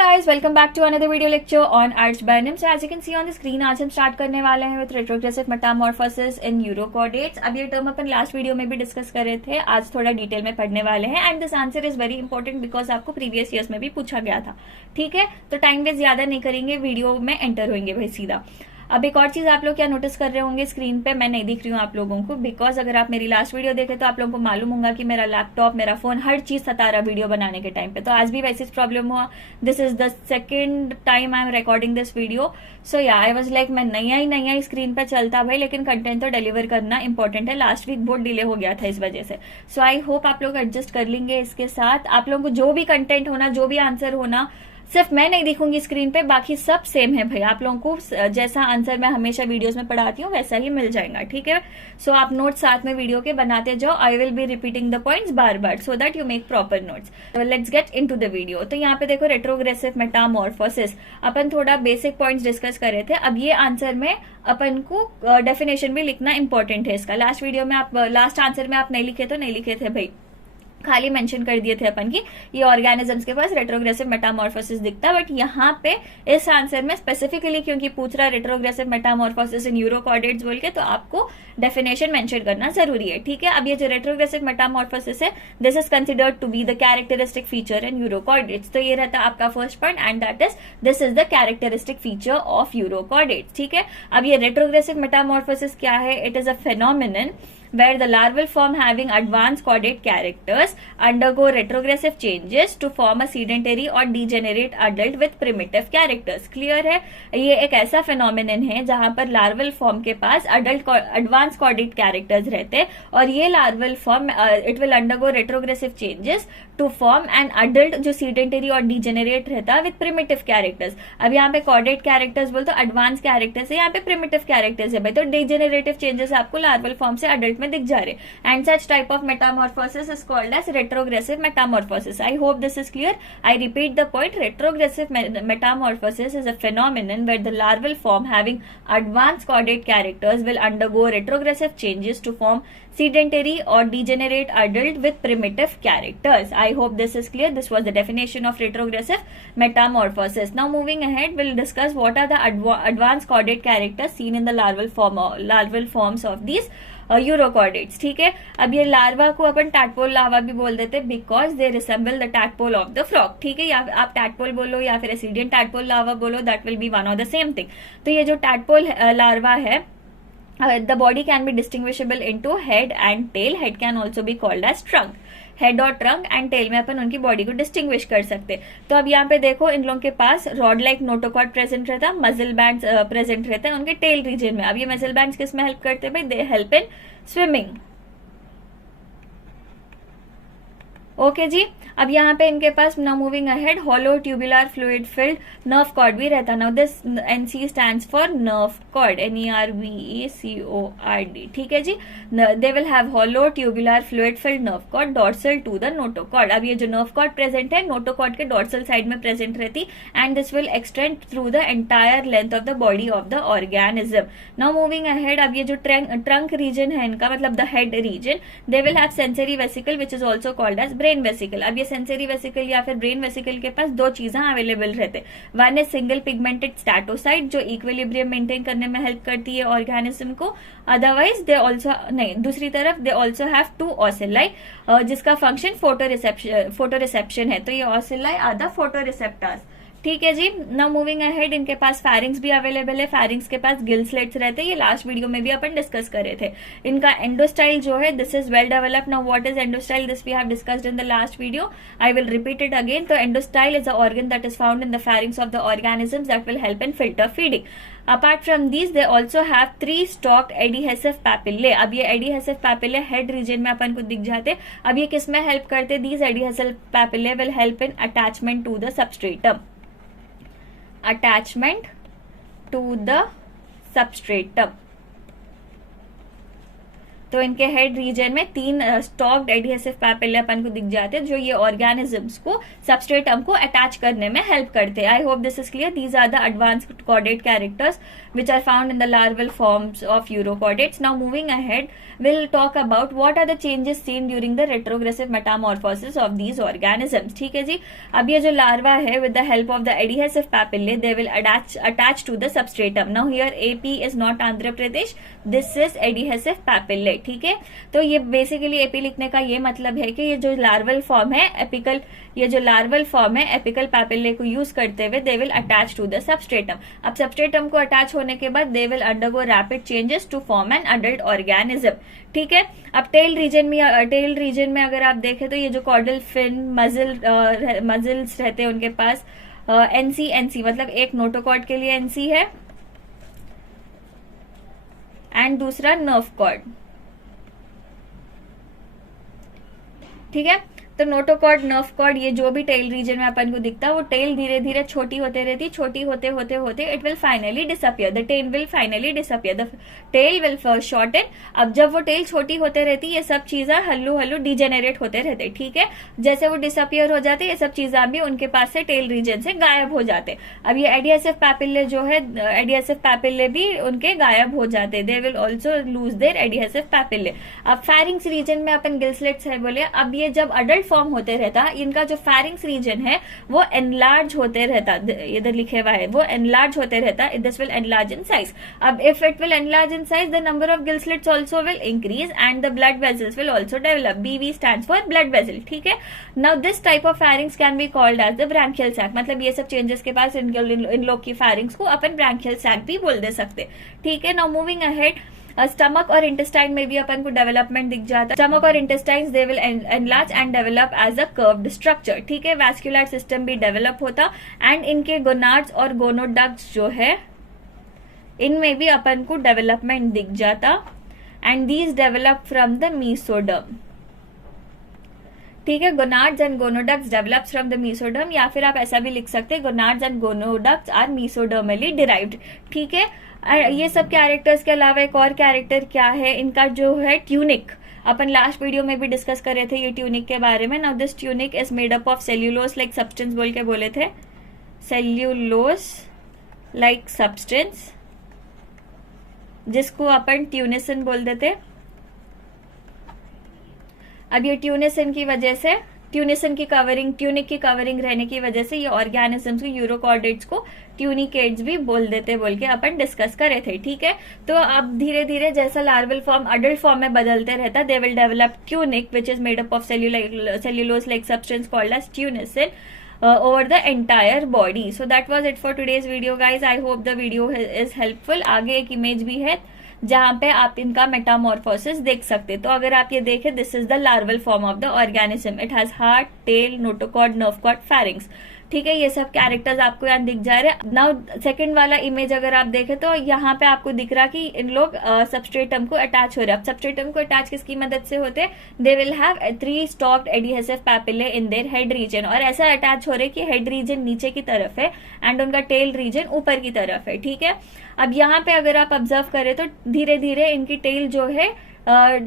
guys, welcome back to another video lecture on Arch by Nim. So as you can see on the screen, आज हम start करने वाले हैं with retrogressive metamorphosis in Eurochordates. अब ये term अपन last video में भी discuss कर रहे थे, आज थोड़ा डिटेल में पढ़ने वाले हैं. And this answer is very important because आपको प्रीवियस ईयर्स में भी पूछा गया था. ठीक है, तो टाइम वेस्ट ज्यादा नहीं करेंगे, वीडियो में एंटर होंगे भाई सीधा. अब एक और चीज आप लोग क्या नोटिस कर रहे होंगे स्क्रीन पे, मैं नहीं दिख रही हूँ आप लोगों को बिकॉज अगर आप मेरी लास्ट वीडियो देखे तो आप लोगों को मालूम होगा कि मेरा लैपटॉप, मेरा फोन, हर चीज सता रहा वीडियो बनाने के टाइम पे. तो आज भी वैसी प्रॉब्लम हुआ. This is the second time I am recording this video. So yeah I was like मैं नया ही स्क्रीन पे चलता भाई, लेकिन कंटेंट तो डिलीवर करना इंपॉर्टेंट है. लास्ट वीक बहुत डिले हो गया था इस वजह से. सो आई होप आप लोग एडजस्ट कर लेंगे इसके साथ. आप लोगों को जो भी कंटेंट होना, जो भी आंसर होना, सिर्फ मैं नहीं दिखूंगी स्क्रीन पे, बाकी सब सेम है भाई. आप लोगों को जैसा आंसर मैं हमेशा वीडियोस में पढ़ाती हूँ वैसा ही मिल जाएगा. ठीक है, सो आप नोट्स साथ में वीडियो के बनाते जाओ. I will be repeating the points bar bar so that you make proper notes. Let's get into the video. तो यहाँ पे देखो रेट्रोग्रेसिव मेटामॉर्फोसिस, अपन थोड़ा बेसिक पॉइंट्स डिस्कस कर रहे थे. अब ये आंसर में अपन को डेफिनेशन भी लिखना इंपॉर्टेंट है इसका. लास्ट वीडियो में आप, लास्ट आंसर में आप नहीं लिखे तो नहीं लिखे थे भाई, खाली मेंशन कर दिए थे अपन की ये ऑर्गेनिजम्स के पास रेट्रोग्रेसिव मेटामॉर्फोसिस दिखता है. बट यहाँ पे इस आंसर में स्पेसिफिकली क्योंकि पूछ रहा है रेट्रोग्रेसिव मेटामॉर्फोसिस इन यूरोकॉर्डेट्स बोल के, तो आपको डेफिनेशन मेंशन करना जरूरी है. ठीक है, अब ये जो रेट्रोग्रेसिव मेटामॉर्फोसिस है, this is considered to be the characteristic feature in urochordates. तो ये रहता है आपका first point and that is this is the characteristic feature of urochordates. ठीक है, अब ये रेट्रोग्रेसिव मेटामॉर्फोसिस क्या है? It is a phenomenon where the larval form having advanced chordate characters undergo retrogressive changes to form a sedentary or degenerate adult with primitive characters. Clear है? ये एक ऐसा फेनोमेनन है जहां पर लार्वल फॉर्म के पास एडवांस कॉर्डेट कैरेक्टर्स रहते हैं और ये larval form it will undergo retrogressive changes to form an adult जो सीडेंटरी और डिजेनरेट रहता है विद प्रिमिटिव कैरेक्टर्स. अब यहाँ पे कॉर्डेट कैरेक्टर्स बोल तो एडवांस कैरेक्टर्स है, यहाँ पे प्रिमिटिव कैरेक्टर्स है भाई. तो डिजेनरेटिव चेंजेस आपको लार्वल फॉर्म से अडल्ट में दिख जा रहे. And such type of metamorphosis is called as retrogressive metamorphosis. I hope this is clear. I repeat the point. Retrogressive metamorphosis is a phenomenon where the larval form having advanced chordate characters will undergo retrogressive changes to form sedentary or degenerate adult with primitive characters. I hope this is clear. This was the definition of retrogressive metamorphosis. Now moving ahead, we'll discuss what are the advanced chordate characters seen in the larval forms of these urochordates. ठीक है, अब ये larva को अपन tadpole larva भी बोल देते because they resemble the tadpole of the frog. ठीक है, या आप टैडपोल बोलो या फिर एसिडियन टैडपोल लार्वा बोलो, that will be one of the same thing. तो ये जो टैडपोल लार्वा है, the body can be distinguishable into head and tail. Head can also be called as trunk. Head और trunk and tell में अपन उनकी body को distinguish कर सकते. तो अब यहाँ पे देखो इन लोगों के पास रॉड लाइक नोटोकॉर्ड प्रेजेंट रहता है, मसल बैंड्स प्रेजेंट रहते हैं उनके टेल रीजन में. अब ये मसल बैंड्स किस में हेल्प करते हैं भाई? They help in swimming. Okay जी, अब यहाँ पे इनके पास now moving ahead hollow tubular fluid filled nerve cord भी रहता. Now this NC stands for nerve cord, NERVCORD. ठीक है जी, they will have hollow tubular fluid filled nerve cord dorsal to the notochord. अब ये जो नर्व कॉर्ड प्रेजेंट है notochord के डॉर्सल साइड में प्रेजेंट रहती and this will extend through the entire length of the body of the organism. Now moving ahead, अब ये जो ट्रंक रीजन है इनका, मतलब the head region, they will have sensory vesicle which is also called as brain vesicle. अब ये sensory vesicle या फिर ब्रेन वेसिकल के पास दो चीजें अवेलेबल रहते. वन इज सिंगल पिगमेंटेड स्टैटोसाइट जो इक्विलिब्रियम मेंटेन करने में हेल्प करती है ऑर्गेनिज्म को. अदरवाइज दे ऑल्सो नहीं, दूसरी तरफ दे ऑल्सो हैव टू ऑसिलाई जिसका फंक्शन फोटोरिसेप्शन है. तो ये ऑसिलाई आर द फोटोरिसेप्टर्स. ठीक है जी, नाउ मूविंग अहेड, इनके पास फैरिंग्स भी अवेलेबल है. फैरिंग्स के पास गिल स्लेट्स रहते हैं, ये लास्ट वीडियो में भी अपन डिस्कस कर रहे थे. इनका एंडोस्टाइल जो है this is well developed. Now what is endostyle? This we have discussed in the last video. I will repeat it again. तो endostyle is a organ that is found in the pharynx of the organisms that will help in filter feeding. Apart from these, they also have 3 stalked adhesive papillae. अब ये adhesive papillae head region में अपन को दिख जाते. अब ये किस में हेल्प करते? These adhesive papillae will help in attachment to the substratum. Attachment to the substratum. तो इनके हेड रीजन में 3 स्टॉक्ड एडहेसिव पैपिले अपन को दिख जाते हैं, जो ये ऑर्गेनिजम्स को सबस्ट्रेटम को अटैच करने में हेल्प करते हैं. I hope this is clear. These are the advanced chordate characters which are found in the larval forms of urochordates. Now moving ahead, we'll talk about what are the changes seen during the retrogressive metamorphosis of these organisms. ठीक है जी. अब ये जो larva है, with the help of the adhesive papillae, they will attach to the substratum. Now here AP is not Andhra Pradesh, this is adhesive papillae. ठीक है. तो ये basically AP लिखने का ये मतलब है कि ये जो larval form है, ये जो larval form है एपिकल पैपिले को यूज करते हुए they will attach to the substratum. अब सबस्ट्रेटम को अटैच होने के बाद they will undergo rapid changes to form an adult organism. ठीक है. अब टेल रीजन में अगर आप देखें तो ये जो कॉर्डल फिन मजिल्स रहते हैं उनके पास एनसी मतलब एक नोटोकॉर्ड के लिए एनसी है एंड दूसरा नर्व कॉर्ड. ठीक है. तो नोटोकॉर्ड नर्व कॉर्ड ये जो भी टेल रीजन में अपन को दिखता है वो टेल धीरे धीरे छोटी होते रहती, छोटी होते it will finally disappear. The tail will finally disappear, the tail will shorten. अब जब वो टेल छोटी होते रहती ये सब चीजें हल्लू डिजेनरेट होते रहते. ठीक है. जैसे वो डिसअपियर हो जाते ये सब चीजें भी उनके पास से टेल रीजन से गायब हो जाते. अब ये एडहेसिव पैपिले जो है, एडहेसिव पैपिले भी उनके गायब हो जाते. They will also lose their adhesive papillae. अब फैरिंग्स रीजन में अपन गिल्सलेट्स है बोले. अब ये जब अडल्ट फॉर्म होते रहता, इनका जो फैरिंग्स रीजन है वो एनलार्ज होते रहता, इधर लिखे हुआ है वो एनलार्ज होते रहता. This will enlarge in size. अब if it will enlarge in size the number of gill slits also will increase and the blood vessels will also develop. BV stands for blood vessel. ठीक है. Now this type of pharynx can be called as the branchial sac. मतलब ये सब changes के पास इन लोग की फैरिंग्स को अपन branchial sac भी बोल दे सकते. ठीक है. नाउ मूविंग अहेड, स्टमक और इंटेस्टाइन में भी अपन को डेवलपमेंट दिख जाता है. स्टमक और intestine they will enlarge and develop as a curved structure. ठीक है. वैस्कुलर सिस्टम भी डेवलप होता एंड इनके गोनाड्स और गोनोडक्ट्स जो है इनमें भी अपन को डेवलपमेंट दिख जाता and these develop from the mesoderm. ठीक है. Gonads and gonoducts develops from the mesoderm, या फिर आप ऐसा भी लिख सकते हैं gonads and gonoducts are mesodermally derived. ठीक है. ये सब कैरेक्टर्स के अलावा एक और कैरेक्टर क्या है इनका जो है ट्यूनिक. अपन लास्ट वीडियो में भी डिस्कस कर रहे थे ये ट्यूनिक के बारे में. Now this tunic is made up of cellulose like substance बोल के बोले थे. सेल्यूलोज लाइक सब्सटेंस जिसको अपन ट्यूनिसिन बोल देते. अब ये ट्यूनिसिन की वजह से, ट्यूनिक की कवरिंग रहने की वजह से ये ऑर्गेनिजम्स को, यूरोकॉर्डेट्स को ट्यूनिकेट्स भी बोल देते बोल के अपन डिस्कस करे थे. ठीक है. तो अब धीरे धीरे जैसा लार्वल फॉर्म अडल्ट फॉर्म में बदलते रहता, they will develop tunic which is made up of cellulose like substance called as tunicin over the entire body. So that was it for today's video guys. I hope the video is helpful. आगे एक image भी है जहां पे आप इनका Metamorphosis देख सकते. तो अगर आप ये देखें, this is the larval form of the organism. It has heart, tail, notochord, nerve cord, pharynx. ठीक है. ये सब कैरेक्टर्स आपको यहाँ दिख जा रहे हैं. नाउ सेकंड वाला इमेज अगर आप देखें तो यहाँ पे आपको दिख रहा कि इन लोग सबस्ट्रेटम को अटैच हो रहे हैं. अब सबस्ट्रेटम को अटैच किसकी मदद से होते हैं? दे will have 3 stocked adhesive papillae in their head region. और ऐसा अटैच हो रहे कि हेड रीजन नीचे की तरफ है एंड उनका टेल रीजन ऊपर की तरफ है. ठीक है. अब यहाँ पे अगर आप ऑब्जर्व करें तो धीरे धीरे इनकी टेल जो है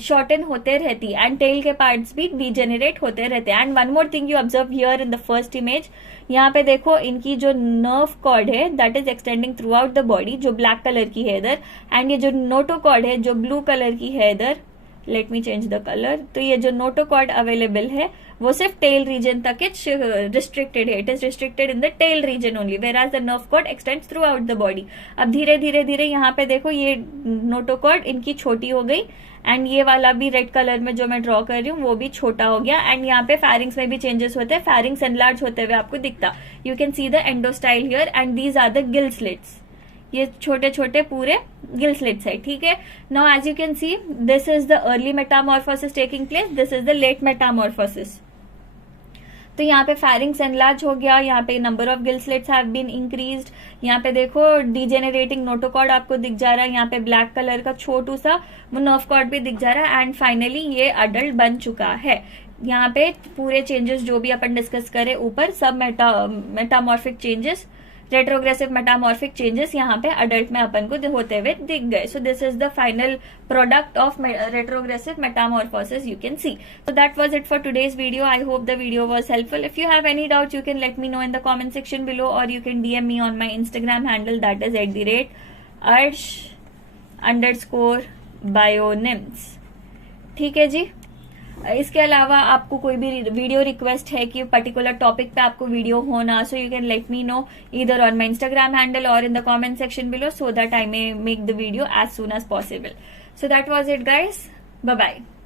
शॉर्टन होते रहती एंड टेल के पार्ट्स भी डीजेनरेट होते रहते. And one more thing you observe here in the first image, यहाँ पे देखो इनकी जो नर्व कॉर्ड है that is extending throughout the body, जो ब्लैक कलर की है इधर, एंड ये जो नोटोकॉर्ड है जो ब्लू कलर की है इधर. Let me change the colour. तो ये जो नोटोकॉर्ड अवेलेबल है वो सिर्फ टेल रीजन तक रिस्ट्रिक्टेड है. It is restricted in the tail region only, whereas the nerve cord extends throughout the body. अब धीरे धीरे यहाँ पे देखो ये नोटोकॉर्ड इनकी छोटी हो गई एंड ये वाला भी रेड कलर में जो मैं ड्रॉ कर रही हूँ वो भी छोटा हो गया. एंड यहाँ पे फैरिंग्स में भी चेंजेस होते हैं. फैरिंग्स एनलार्ज होते हुए आपको दिखता. You can see the endostyle here and these are the gill slits. ये छोटे छोटे पूरे गिल स्लिट्स है. ठीक है. Now as you can see this is the early metamorphosis taking place, this is the late metamorphosis. तो यहाँ पे फैरिंग्स एनलार्ज हो गया, यहाँ पे number of gill slits have been increased. यहाँ पे देखो डीजेनरेटिंग नोटोकॉर्ड आपको दिख जा रहा है. यहाँ पे ब्लैक कलर का छोटू सा वो नर्व कॉर्ड भी दिख जा रहा है एंड फाइनली ये अडल्ट बन चुका है. यहाँ पे पूरे चेंजेस जो भी अपन डिस्कस करें ऊपर सब metamorphic changes retrogressive metamorphic changes यहाँ पे अडल्ट में अपन को होते हुए दिख गए. So this is the final product of retrogressive metamorphosis you can see. So that was it for today's video. I hope the video was helpful. If you have any doubts, you can let me know in the comment section below, or you can DM me on my Instagram handle, that is @arsh_bionyms. ठीक है जी. इसके अलावा आपको कोई भी video request है कि particular topic पे आपको वीडियो होना, so you can let me know either on my Instagram handle और in the comment section below, so that I may make the video as soon as possible. So that was it, guys. Bye bye.